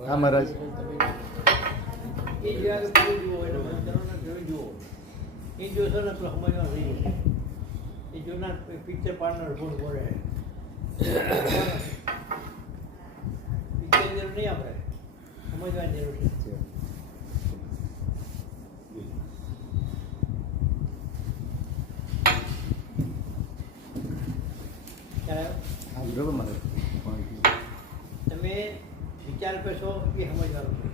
હા મહારાજ. એ જ્યારે પેલું જુઓ એટલે મંત્રોને જોઈ જુઓ એ જોશો ને તો સમજમાં થઈ જશે એ જોનાર પિક્ચર પાડનાર ગુણ બોલે પિક્ચર જરૂર નહીં આપણે સમજવાની જરૂર છે તમે વિચાર કરશો એ સમજવાનું છે.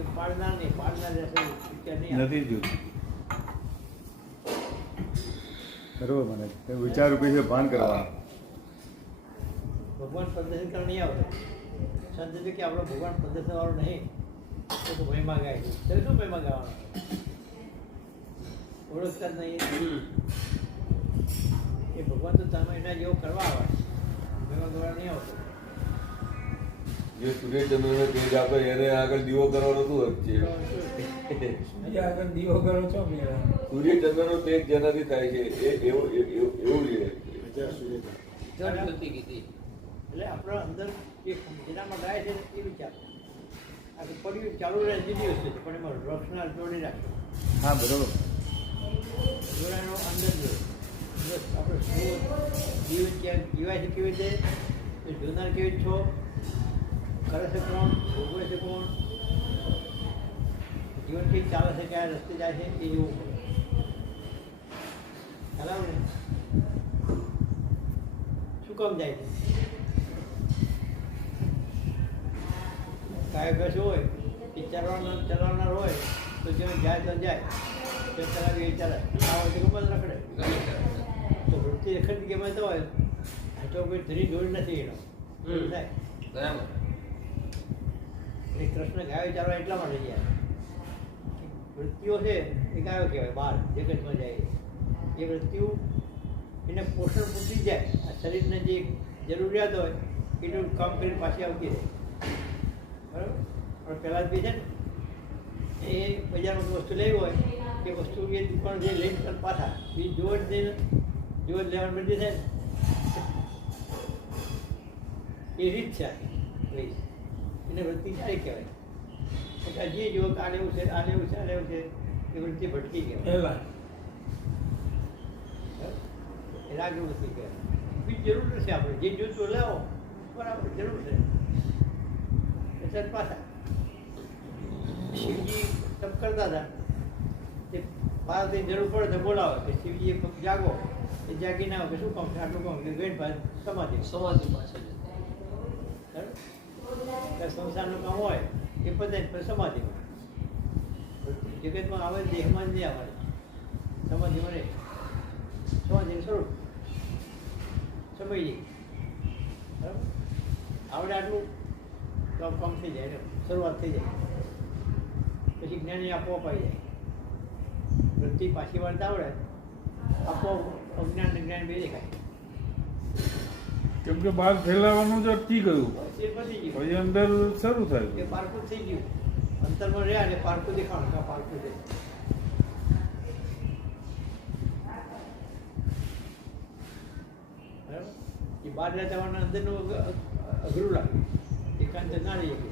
એ પાડનાર નહીં પાડનાર રહેશે વિચાર નહીં નથી જોતું. બરોબર મને વિચાર રૂપે છે ભાન કરવાનું. ભગવાન પ્રદર્શન કરવા નહીં આવતો. સંત કે આપણો ભગવાન પ્રદર્શન વાળો નહીં તો તો મહિમા ગાય છે. તો શું મહિમા ગાવાનો ઓળખતા નહીં. એ ભગવાન તો તમે એના જેવો કરવા આવે મહિમા ગાવા નહીં આવતો. જે સૂર્યચંદ્રનો તેજ આપે એને આગળ દીવો કરવાનો શું હક છે? આગળ દીવો કરો છો સૂર્યચંદ્રનો તેજ જેનાથી થાય છે એ એવું એવું છે એટલે આપણા અંદર જે જેનામાં ગાય છે એ વિચાર. આ તો પડ્યું ચાલુ રહે જુદી વસ્તુ છે પણ એમાં રક્ષણા જોડી રાખજો હા બરોબર. જોડાનો અંદર જો બસ આપણે શું જીવ ક્યાં જીવાય છે કેવી રીતે? એ જોનાર કેવી છો? કરે છે કોણ? ભોગવે છે કોણ? જીવન કેવી ચાલે છે કયા રસ્તે જાય છે એ જોવું ને? શું કામ જાય છે? કાય કશું હોય એ ચલાવનાર ચલાવનાર હોય તો જેમ જાય તો જાય. તો ચલાવી એ ચલાવે આ હોય તો ગમે રખડે. તો વૃત્તિ રખડતી ગમે તો હોય. તો કોઈ ધરી જોડ નથી એનો. થાય થાય એટલે કૃષ્ણ ગાયો ચાલવા એટલા માટે ગયા. વૃત્તિઓ છે, એ ગાયો કહેવાય બહાર જગતમાં જાય એ. વૃત્તિઓ એને પોષણ પૂરતી જાય. આ શરીરને જે જરૂરિયાત હોય એટલું કામ કરીને પાછી આવતી રહે. બરાબર? પણ પહેલાં બી છે ને, એ બજારમાં વસ્તુ લેવી હોય, એ વસ્તુ એ દુકાન જે લઈને પાછા, એ જોવા જ દઈને જોવા જ લેવાની બધી થાય એ રીત છે આખી. રીત એને વૃત્તિ સારી કહેવાય. એટલે હજી જો કે આ લેવું છે આ લેવું છે આ લેવું છે એ વૃત્તિ ભટકી કહેવાય. પહેલા એ રાગ વૃત્તિ કહેવાય. બીજી જરૂર નથી આપણે. જે જોતું લાવો. બરાબર જરૂર છે. એટલે પાછા. શિવજી તપ કરતા હતા. તે પાર્વતી જરૂર પડે તો બોલાવે. કે શિવજી જાગો. એ જાગી ના આવે કે શું કામ છે? આટલું કામ? કે ગઈ પાસે સમાધિ. સમાધિ પાછળ બરાબર? એટલે સંસારનું કામ હોય, એ પતે સમાધિમાં જગતમાં આવે દેહમાં નહીં આવે. સમાધિમાં રહે સમાધિ સ્વરૂપ. સમય બરાબર? આવડે આટલું, તો કામ થઈ જાય એટલે શરૂઆત થઈ જાય. પછી જ્ઞાની આપવા આવી જાય. વૃત્તિ પાછી વાળતા આવડે આપો અજ્ઞાન જ્ઞાન બે દેખાય. કેમ કે બહાર ફેલાવાનું જ અટકી ગયું. પછી અંદર શરૂ થયું. પારકું થઈ ગયું. અંતરમાં રહ્યા ને પારકું દેખાણું પારકું બરાબર? એ બહાર જવાના અંદરનું અઘ- અઘ- અઘરું લાગે. એકાંત ના રહી શકે.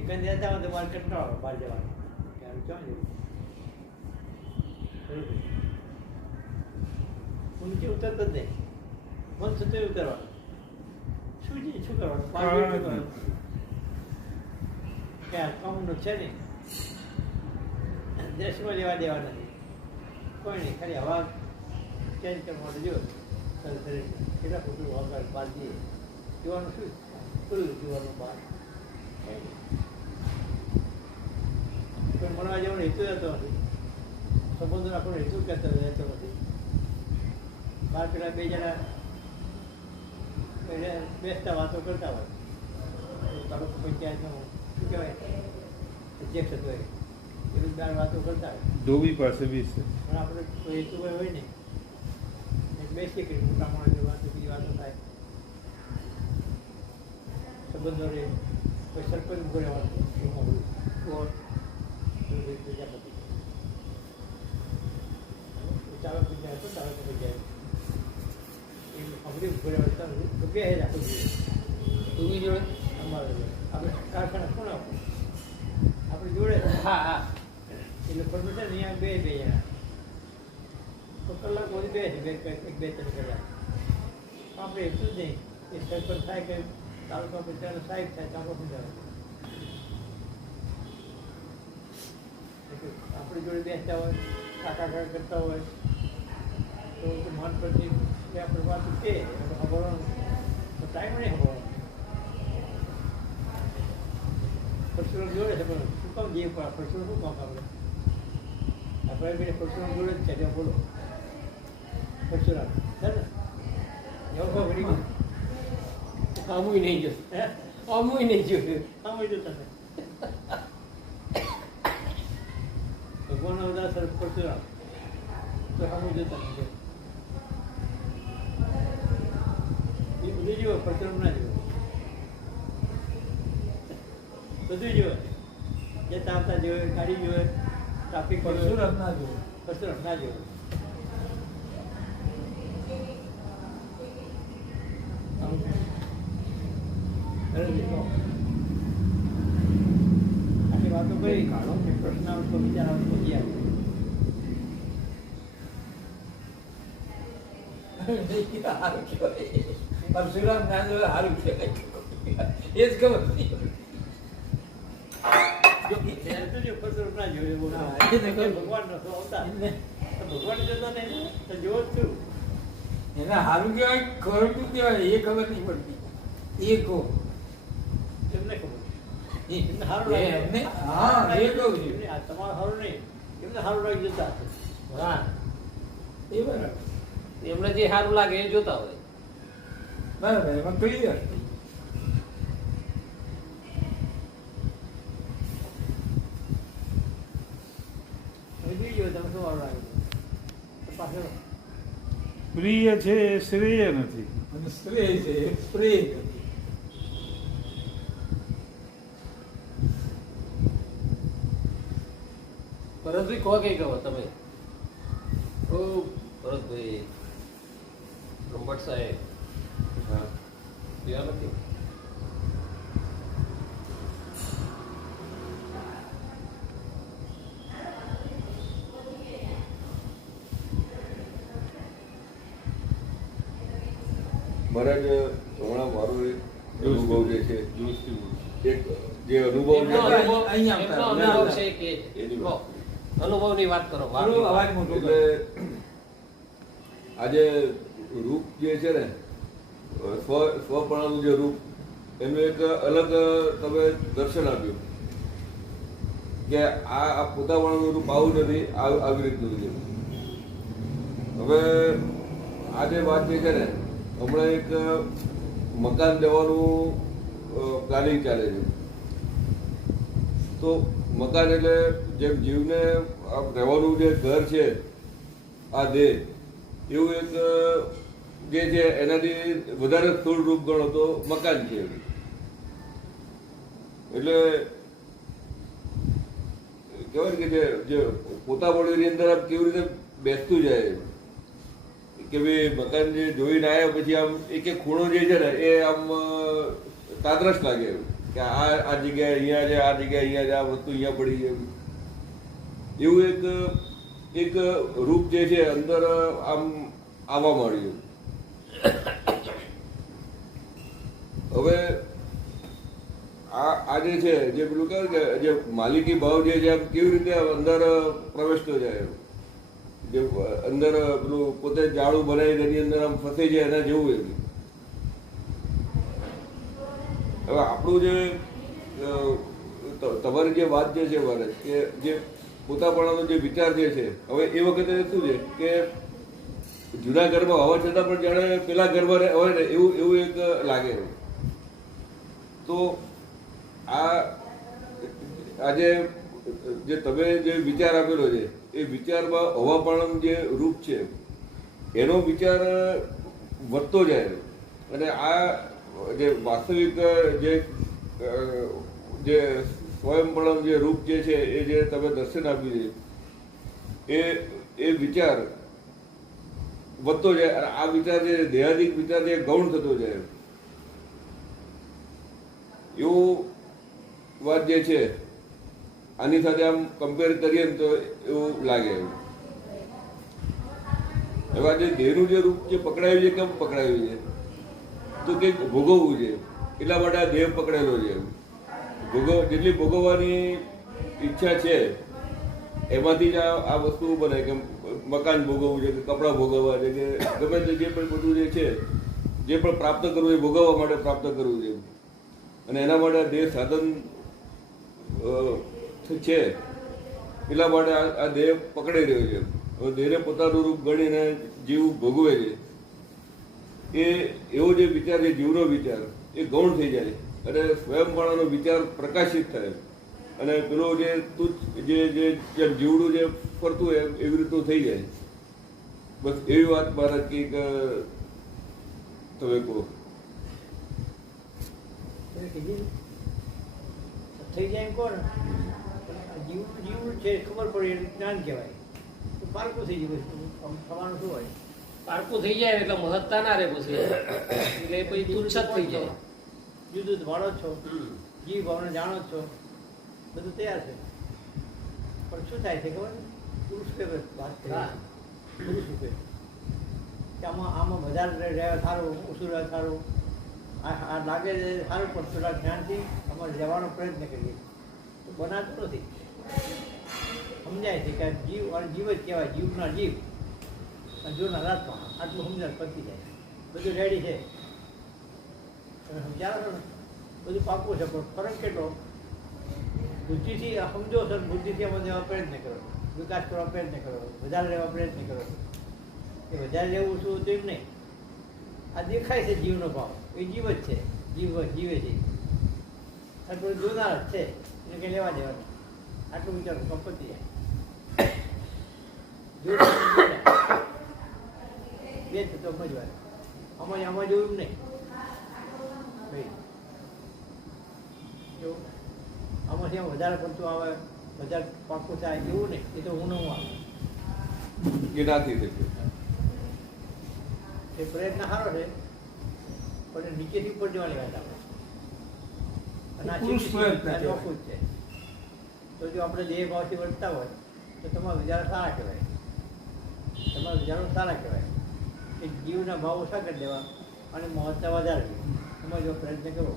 એકાંત જતા હોય તો બહાર કંટાળો બહાર જવાનો. કે ક્યાં જવું? બરોબર. હું નીચે ઉતરતો જ નહીં મન થતું ઉતરવાનું શું છે શું કરવાનું બહાર જઈને શું કરવાનું? કે આ કામનું છે નહીં દેશમાં લેવા દેવા નથી કોઈ નહીં ખાલી હવા ચેન્જ કરવા માટે જો સરસ સરસ કેટલા ખોટું હવા બહાર જઈએ જોવાનું શું ખુલ્લું જોવાનું બહાર બહાર પેલા બે જણા બેસતા વાતો કરતા હોય. તાલુકા પંચાયતનો શું કહેવાય? અધ્યક્ષ હતો એ વાતો કરતા હોય. ધોબી પાસે વીસ. પણ આપણે કોઈ હેતુ હોય નહીં. બેસીએ કે મોટા માણસો વાતો બીજી વાતો થાય. સંબંધો રહે. કોઈ સરપંચ ઊભો રહેવાનું પ્રજાપતિ ચાલો પંચાયત તો ચાલો પંચાયત એ ખબરી ઊભો રહેવાનું તો બે હેર તું જોડે અમારે આપણે કારખાના કોણ આપણે જોડે હા હા. એટલે પરમિશન અહીંયા બે બે જણા. તો કલાક બે છે બે એક બે ત્રણ કલાક. આપણે એટલું જ નહીં એ સરપંચ થાય કે તાલુકા પંચાયત સાહેબ થાય તો આપણે આપણી જોડે બેસતા હોય કાકા કાકા કરતા હોય તો મન પરથી કે આપણે વાત છે ખબરવાનું ટાઈમ નહીં ખબર. પરશુરામ જોડે છે પણ શું કામ જઈએ પણ પરશુરામ શું કામ આપણે? આપણે પરશુરામ જોડે જ છે જો બોલો. પરશુરામ છે ને? એવો કોઈ ગયું અમુય નહીં જો હે? અમુય નહીં જોયું. આમ હોય તો તમે. ભગવાન અવતાર પરશુરામ તો આમ જોતા જોવે પરશુરામ ના જોવે બધું જોવે જતા આવતા જોવે ગાડી જોવે ટ્રાફિક પરશુરામ ના જોયું પરશુરામ ના જોવે આમ. અરે દીકરો. આટલી વાતો કરી કાઢો કે પ્રશ્ન આવે તો વિચાર આવે તો વિચાર. સારું કહેવાય. પરશુરામ ના સારું છે એ જ ખબર. એને તો ભગવાન જોતા નહીં જોવો જ છું. એને સારું કહેવાય ખોટું કહેવાય એ ખબર નહીં પડતી. એ કહો. એમને ખબર એમને સારું એમને હા એ કહું છું. આ તમારે સારું નહીં. એમને સારું લાગી જતા હા. એ બરાબર. એમને જે સારું લાગે એ જોતા હોય. બરાબર એમાં ક્લિયર પ્રિય છે એ શ્રેય નથી અને શ્રેય છે એ નથી ભરતભાઈ કહો કઈ કહો તમે ઓ ભરતભાઈ રોબર્ટ સાહેબ મહારાજ હમણાં મારો એક અનુભવ જે છે એક જે અનુભવ અનુભવ કહો. વાત. કરો એટલે આજે રૂપ જે છે ને સ્વ સ્વપણાનું જે રૂપ, એનું એક અલગ તમે દર્શન આપ્યું. કે આ પોતાપણાનું રૂપ આવું નથી આવી રીતનું છે. હવે, આ જે વાત જે છે ને, હમણાં એક મકાન દેવાનું પ્લાનિંગ ચાલે છે. તો મકાન એટલે જેમ જીવને રહેવાનું જે ઘર છે, આ દેહ, એવું એક જે છે, એનાથી વધારે સ્થૂળ રૂપ ગણો તો મકાન છે એટલે કહેવાય કે જે પોતાપણીની અંદર આમ કેવી રીતે બેસતું જાય? કે ભાઈ મકાન જે જોઈને આવ્યા પછી આમ એક એક ખૂણો જે છે ને, એ આમ તાદરસ લાગે કે આ આ જગ્યાએ અહીંયા છે, આ જગ્યાએ અહીંયા છે, આ વસ્તુ અહીંયા પડી છે એવું એક એક રૂપ જે છે, અંદર આમ આવવા માંડ્યું. હવે આ આ જે છે, જે પેલું કહેવાય કે જે માલિકી ભાવ જે છે કેવી રીતે અંદર પ્રવેશતો જાય જે અંદર પેલું પોતે જાળું બનાવી એની અંદર આમ ફસાઈ જાય એના જેવું એમ. હવે આપણું જે તમારી જે વાત જે છે મારે કે જે પોતાપણાનો જે વિચાર જે છે, હવે એ વખતે શું છે કે જૂના ઘરમાં હોવા છતાં પણ જાણે પેલા ઘરમાં હોય ને, એવું એવું એક લાગે તો આ આજે જે તમે જે વિચાર આપેલો છે, એ વિચારમાં હવાપણમ જે રૂપ છે, એનો વિચાર વધતો જાય અને આ જે વાસ્તવિક જે જે સ્વયંપણમ જે રૂપ જે છે, એ જે તમે દર્શન આપ્યું છે, એ એ વિચાર વધતો જાય આ વિચાર જે દેહાદિક વિચાર જે ગૌણ થતો જાય એવું વાત જે છે, આની સાથે આમ કમ્પેર કરીએ ને તો એવું લાગે એવું એવા જે દેહનું જે રૂપ જે પકડાયું છે, કેમ પકડાયું છે? તો કંઈક ભોગવવું છે. એટલા માટે આ દેહ પકડેલો છે ભોગવ, જેટલી ભોગવવાની ઈચ્છા છે, એમાંથી જ આ વસ્તુ બને કે મકાન ભોગવવું છે કે કપડાં ભોગવવા છે કે ગમે તે જે પણ બધું જે છે, જે પણ પ્રાપ્ત કરવું એ ભોગવવા માટે પ્રાપ્ત કરવું છે. અને એના માટે દેહ સાધન છે. એટલા માટે આ દેહ પકડાઈ રહ્યો છે. હવે દેહને પોતાનું રૂપ ગણીને જીવ ભોગવે છે. એ, એવો જે વિચાર છે, જીવનો વિચાર, એ ગૌણ થઈ જાય અને સ્વયંપણાનો વિચાર પ્રકાશિત થાય. અને પેલું જે તુચ્છ જે જે જેમ જીવડું જે ફરતું હોય એવી રીતનું થઈ જાય. બસ એવી વાત મારા કે તમે કહો? થઈ જાય કોણ જીવડું જીવડું છે ખબર પડે એ જ્ઞાન કહેવાય. તો પારકું થઈ જાય વસ્તુ થવાનું શું હોય? પારકું થઈ જાય એટલે મહત્તા ના રહે પછી. એટલે પછી તુચ્છ થઈ જાય. જુદું વાળો જ છો. જીવ ભાવને જાણો જ છો. બધું તૈયાર છે. પણ શું થાય છે ખબર? પુરુષ પેપર વાત પુરુષ રૂપે કે આમાં આમાં વધારે રહેવા સારું ઓછું રહેવા સારું. આ લાગે છે સારું પણ થોડા જ્ઞાનથી અમારે જવાનો પ્રયત્ન કરીએ. તો બનાતું નથી. સમજાય છે કે જીવ અને જીવ જ કહેવાય જીવના જીવ જોના રાતમાં આટલું સમજણ પતી જાય. બધું રેડી છે. તમે સમજાવો છો ને? બધું પાકું છે પણ ફરક કેટલો? બુદ્ધિથી સમજો ને, બુદ્ધિથી અમે દેવા પ્રયત્ન કરો. વિકાસ કરવા પ્રયત્ન કરો. વધારે લેવા પ્રયત્ન કરો. એ વધારે લેવું શું તેમ નહીં. આ દેખાય છે જીવનો ભાવ. એ જીવ જ છે. જીવ જીવે છે. કોઈ જોનાર જ છે. એને કંઈ લેવા દેવાનું આટલું વિચાર, સંપત્તિ જાય જોયું તો સમજાય. બે તો સમજવાનું. આમાં આમાં જોયું નહીં. ભાઈ જો આમ વધારે પડતું આવે વધારે પાકું થાય એવું નહીં. એ તો હું આવે એ ના એ પ્રયત્ન સારો છે પણ નીચેથી ઉપર જવાની વાત આવે. અને છે. તો જો આપણે દેહ ભાવથી વર્તતા હોય તો તમારા વિચારો સારા કહેવાય. તમારા વિચારો સારા કહેવાય. કે જીવના ભાવ ઓછા કરી દેવા અને મહત્તા વધારવી. એમાં જો પ્રયત્ન કરો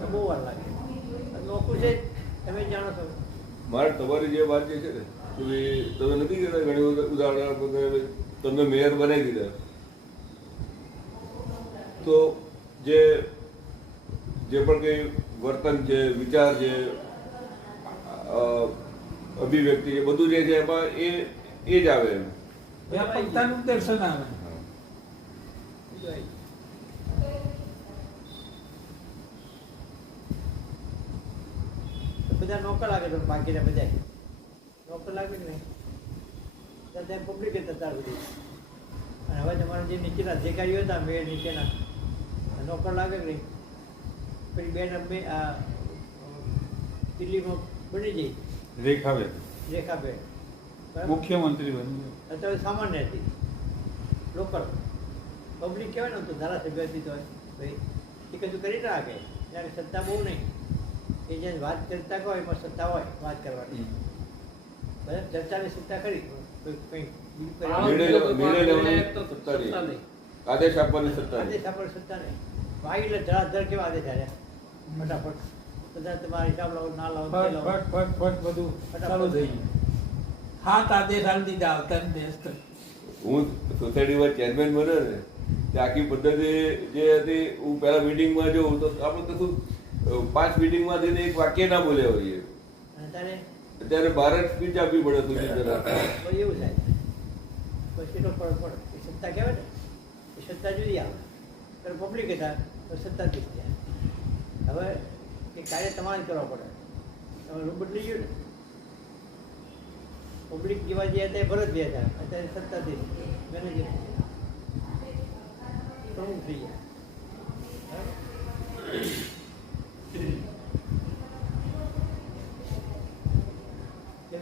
તો બહુ વાર લાગે. નોખું છે તમે જાણો છો. મારે તમારી જે વાત જે છે ને તમે નથી કહેતા ઘણી ઉદાહરણ તમને મેયર બનાવી દીધા. તો જે જે પણ કંઈ વર્તન છે વિચાર છે અભિવ્યક્તિ છે બધું જે છે એમાં એ એ જ આવે એમ. દર્શન આવે બીજું આઈ. તો બધા નોકર લાગે તો બાકીના બધા નોકર લાગે ને નહીં? ત્યાં પબ્લિક જ હતા બધી અને હવે તમારા જે નીચેના અધિકારીઓ હતા મેળ નીચેના નોકર લાગે કે નહીં? પછી બે બે આ દિલ્હીમાં બની જઈ રેખાબેન. રેખાબેન. મુખ્યમંત્રી બની અત્યારે સામાન્ય હતી. લોકલ. પબ્લિક કહેવાય ને તો ધારાસભ્ય હતી તો ભાઈ એ કશું કરી ના શકે. ત્યારે સત્તા બહુ નહીં. એ જે વાત કરતા હોય એમાં સત્તા હોય વાત કરવાની. બરાબર? ચર્ચાની સત્તા ખરી? કંઈ. આદેશ આપવાની સત્તા આદેશ સત્તા નહીં. વાગી એટલે કેવા આદેશ આવ્યા ફટાફટ. બધા તમારા હિસાબ લાવો ના લાવો ફટ ફટ ફટ ફટ બધું ચાલુ થઈ ગયું. હાથ આદેશ આલી દીધા આવતા દેશ હું સોસાયટીમાં ચેરમેન બન્યો ને તે આખી પદ્ધતિ જે હતી હું પહેલા મિટિંગમાં જોઉં તો આપણે કશું પાંચ મિટિંગમાં જઈને એક વાક્ય ના બોલ્યા હોઈએ. અત્યારે? જ સ્પીચ આપવી પડે સુધી એવું થાય. પછી તો ફરક પડે. સત્તા કહેવાય ને? એ સત્તા જુદી આવે. ત્યારે પબ્લિક હતા તો સત્તા જુદી જાય હવે એ કાર્ય તમારે કરવા પડે. તમે રૂમ બદલી ગયું ને? પબ્લિક જેવા જે હતા એ ભરત જે હતા. અત્યારે સત્તાધીશ મેનેજર પ્રમુખ થઈ ગયા?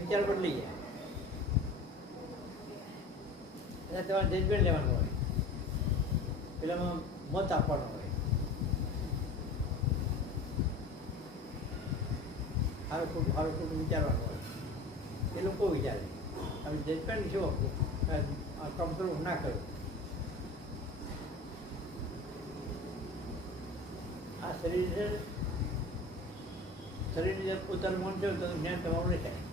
વિચાર બદલી ગયા એટલે તમારે જજમેન્ટ લેવાનું હોય. પેલામાં મત આપવાનો હોય. સારું ખોટું સારું ખોટું વિચારવાનું હોય. એ લોકો વિચારે. તમે જજમેન્ટ આ કામ ના કર્યું આ શરીર શરીરની અંદર પોતાનું મન છે તો જ્ઞાન તમારું નહીં થાય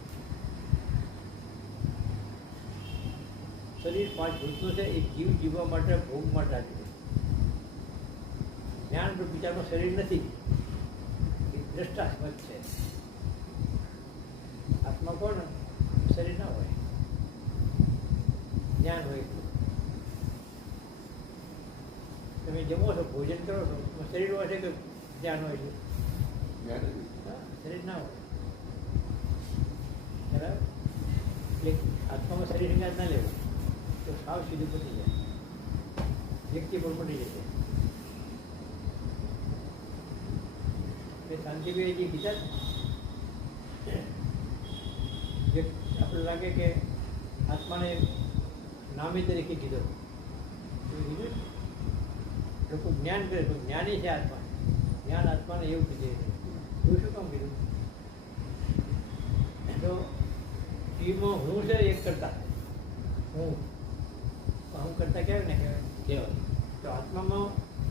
શરીર પાંચ ભૂતો છે એ જીવ જીવવા માટે ભોગ માટે આપ્યું જ્ઞાન તો વિચારનું શરીર નથી. એ દ્રષ્ટાસ્પદ છે. આત્મા કોણ? શરીર ના હોય. જ્ઞાન હોય. તમે જમો છો ભોજન કરો છો શરીર હોય છે કે જ્ઞાન હોય છે? શરીર ના હોય. બરાબર? એટલે આત્મામાં શરીર જ્ઞાન ના લેવું. તો સાવ સીધું પતી જાય વ્યક્તિ પણ મટી જશે એ શાંતિભાઈ કીધા ને, વ્યક્તિ આપણે લાગે કે આત્માને નામે તરીકે કીધો એવું કીધું ને? લોકો જ્ઞાન કરે તો જ્ઞાની છે આત્મા જ્ઞાન આત્માને એવું કીધું એવું શું કામ કીધું તો જીવમાં હું છે એક કરતા હું હું કરતા કહેવાય ને કહેવાય કહેવાય તો આત્મામાં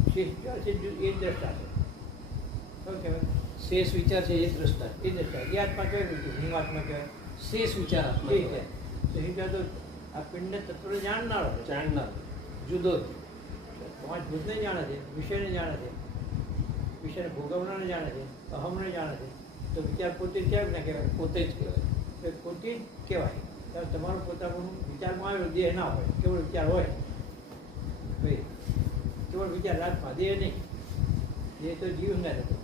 શેષ વિચાર છે જો એ જ દ્રષ્ટા છે શું કહેવાય શેષ વિચાર છે એ દ્રષ્ટા એ દ્રષ્ટા એ આત્મા કહેવાય ને હું આત્મા કહેવાય શેષ વિચાર એ આત્મા છે તો એ વિચાર તો આ પિંડને તત્વને જાણનારો છે જાણનાર જુદો જ પાંચ ભૂતને જાણે છે વિષયને જાણે છે વિષયને ભોગવનારને જાણે છે અહમને જાણે છે તો વિચાર પોતે જ કહેવાય કે ના કહેવાય પોતે જ કહેવાય તો પોતે જ કહેવાય ત્યારે તમારું પોતાનું વિચારમાં આવ્યો દેહ ના હોય કેવળ વિચાર હોય? ભાઈ કેવળ વિચાર રાતમાં? દેહ નહીં. દેહ તો જીવ ના હતો.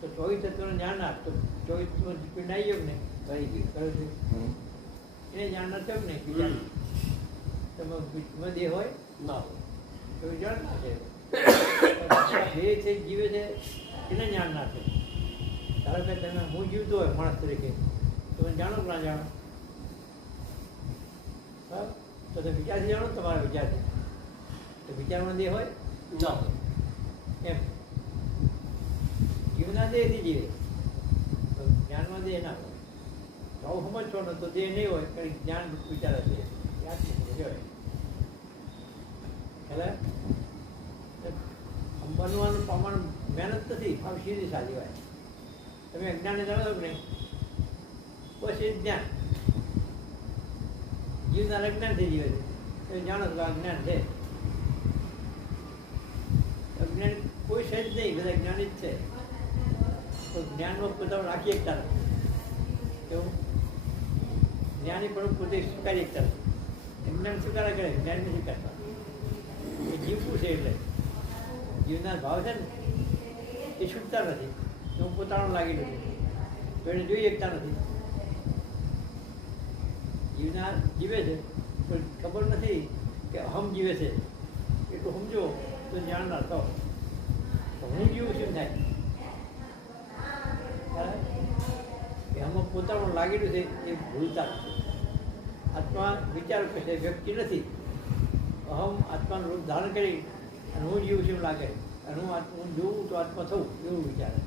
તો ચોવીસ તત્વનું જ્ઞાન તો ચોવીસ તત્વ પિંડ આવી ગયો ને કરી ગયું કરે છે. એને જ્ઞાન ના થયું ને બીજા? તમે દેહ હોય? ના હોય. તો વિચાર જાણનાર છે દેહ છે જીવે છે એને જ્ઞાન ના છે ધારો કે તમે હું જીવતો હોય માણસ તરીકે તો તમે જાણો કે ના જાણો? બરાબર? તો તમે વિચારથી જાણો તમારા વિચારથી. તો વિચારમાં દેહ હોય? ના. એમ. જીવના દેહથી જીવે. જ્ઞાનમાં દેહ ના હોય. તો આવું સમજશો ને તો દેહ નહીં હોય કારણ જ્ઞાન વિચાર હશે યાદ એટલે બનવાનું પ્રમાણ મહેનત નથી આમ સીધી સાદી હોય તમે અજ્ઞાનને જાણો છો કે નહીં? બસ એ જ જ્ઞાન જીવના અજ્ઞાન થઈ છે. તમે જાણો છો અજ્ઞાન છે. અજ્ઞાન કોઈ છે જ નહીં, બધા જ્ઞાની જ છે. તો જ્ઞાનમાં પોતાનું રાખી એકતા કેવું? જ્ઞાની પણ પોતે સ્વીકારી એકતા જ્ઞાન સ્વીકાર કરે જ્ઞાન નથી સ્વીકારતા. એ જીવવું છે એટલે? જીવના ભાવ છે ને? એ છૂટતા નથી. હું પોતાનું લાગી નથી એને જોઈ શકતા નથી જીવનાર જીવે છે, પણ ખબર નથી કે હમ જીવે છે. એટલું સમજો, તો જાણનાર થો તો હું જીવું શું થાય? કે આમાં પોતાનું લાગેલું છે, એ ભૂલતા આત્મા વિચાર છે, વ્યક્તિ નથી. અહમ આત્માનું રૂપ ધારણ કરી, અને હું જીવું છું લાગે. અને હું હું જોઉં તો આત્મા થવું, એવું વિચારે.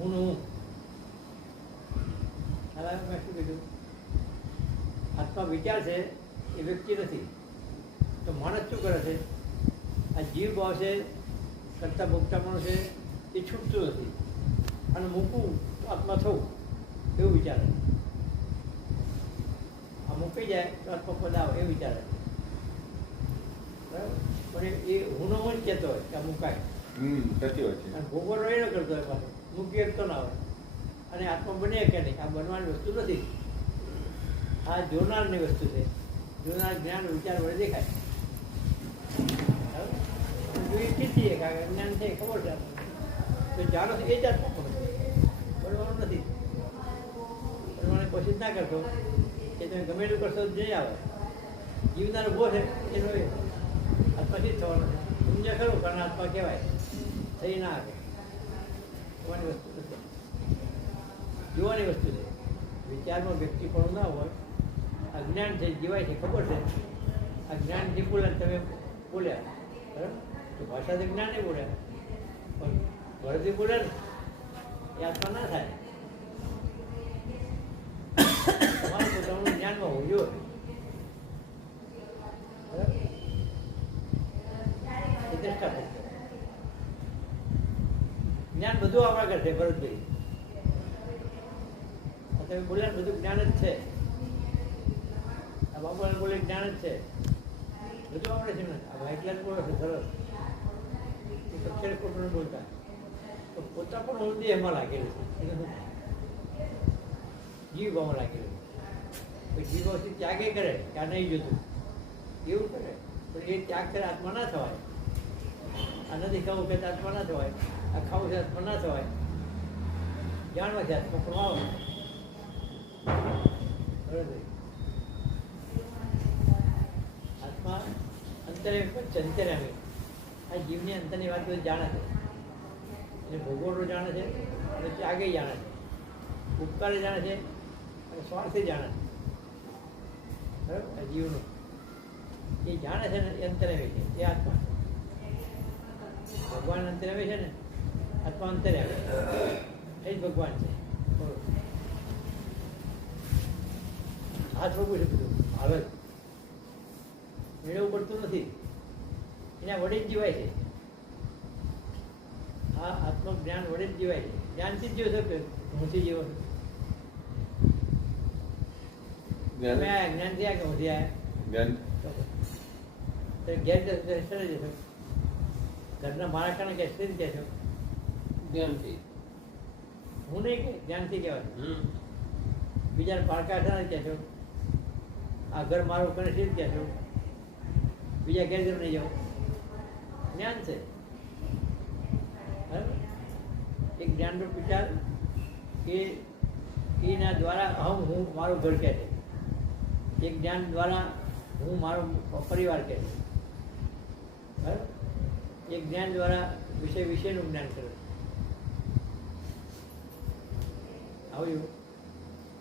હું નું હું હાલ મેં શું કીધું આત્મા વિચાર છે એ વ્યક્તિ નથી તો માણસ શું કરે છે આ જીવ ભાવ છે કરતા ભોગતા પણ છે એ છૂટતું નથી અને મૂકવું તો આત્મા થવું એવું વિચારે આ મૂકી જાય તો આત્મા પદ આવે એ વિચારે બરાબર પણ એ હુનો હું જ કહેતો હોય કે મુકાય સાચી વાત છે અને ભોગવટો એ ન કરતો હોય પાછો મૂકી શકતો ના હોય. અને આત્મા બને કે નહીં? આ બનવાની વસ્તુ નથી. આ જોનારની વસ્તુ છે. જોનાર જ્ઞાન વિચાર વડે દેખાય. જોઈએ છીએ કે જ્ઞાન છે ખબર છે તો જાણો એ જ આત્મા બનવાનું નથી. બનવાની કોશિશ ના કરશો કે તમે ગમે એટલું કરશો તો નહીં આવે. જીવનાર ઊભો છે, એનો એ. આત્માથી જ થવાનો છે. સમજ્યા ખરું, કારણ આત્મા કહેવાય. થઈ ના આવે જોવાની વસ્તુ નથી. જોવાની વસ્તુ છે. વિચારમાં વ્યક્તિ પણ ના હોય અજ્ઞાન છે જીવાય છે, ખબર છે? આ જ્ઞાન જે બોલ્યા તમે બોલ્યા. બરાબર? તો ભાષાથી જ્ઞાન નહીં બોલ્યા પણ ભરતી બોલે ને, એ આત્મા ના થાય. તમારું પોતાનું જ્ઞાનમાં હોવું જોઈએ બરાબર? એ દ્રષ્ટા ભક્ત. જ્ઞાન બધું આપણા ઘર છે, ભરતભાઈ. તમે બોલ્યા બધું જ્ઞાન જ છે. બાપુ બોલે જ્ઞાન જ છે. બધું આવડે છે આ એટલા જ બોલે છે, સરસ. સક્ષર ખોટું બોલતા. તો પોતા પણ ઊંધી એમાં લાગેલું છે. એને જીવ ભાવમાં લાગેલું તો જીવ ભાવથી ત્યાગે કરે કે નહીં જોતું. એવું કરે. પણ એ ત્યાગ કરે, આત્મા ના થવાય. આ નથી ખાવું કે આત્મા ના થવાય. આ ખાવું છે આત્મા ના થવાય. જાણવા છે બરાબર. આત્મા અંતરે પંચ અંતર્યામી આ જીવની અંતરની વાત બધી જાણે છે. એને ભૂગોળો જાણે છે, અને ત્યાગે જાણે છે. ઉપકારે જાણે છે, અને સ્વાર્થે જાણે છે. બરાબર? જીવનું. એ જાણે છે ને, એ આવે છે, એ આત્મા ભગવાન અંતર્યામી છે ને આત્મા અંતર્યામી એ જ ભગવાન છે હાથ ભગવું છે બધું મેળવવું પડતું નથી એના વડે જ જીવાય છે આ આત્મજ્ઞાન વડે જ જીવાય છે જ્ઞાનથી જ જીવો છો કે હુંથી જીવો છો તમે જ્ઞાન આ જ્ઞાનથી આ કે હુંથી આવ્યા જ્ઞાન તો ઘેર દર્શન જશો ઘરના મારા કારણે કે સ્થિર કહેશો જ્ઞાનથી હું નહીં કે જ્ઞાનથી કહેવાય હમ બીજા પારકા છે કહેશો આ ઘર મારું કરે સ્થિર કહેશો બીજા ઘેર ઘર નહીં જાઓ જ્ઞાન છે. બરાબર? એક જ્ઞાનનો વિચાર કે એના દ્વારા અહમ હું મારું ઘર કહે છે. એક જ્ઞાન દ્વારા હું મારો પરિવાર કહે છે. બરાબર? એક જ્ઞાન દ્વારા વિષય વિશેનું જ્ઞાન કરે છે. આવ્યું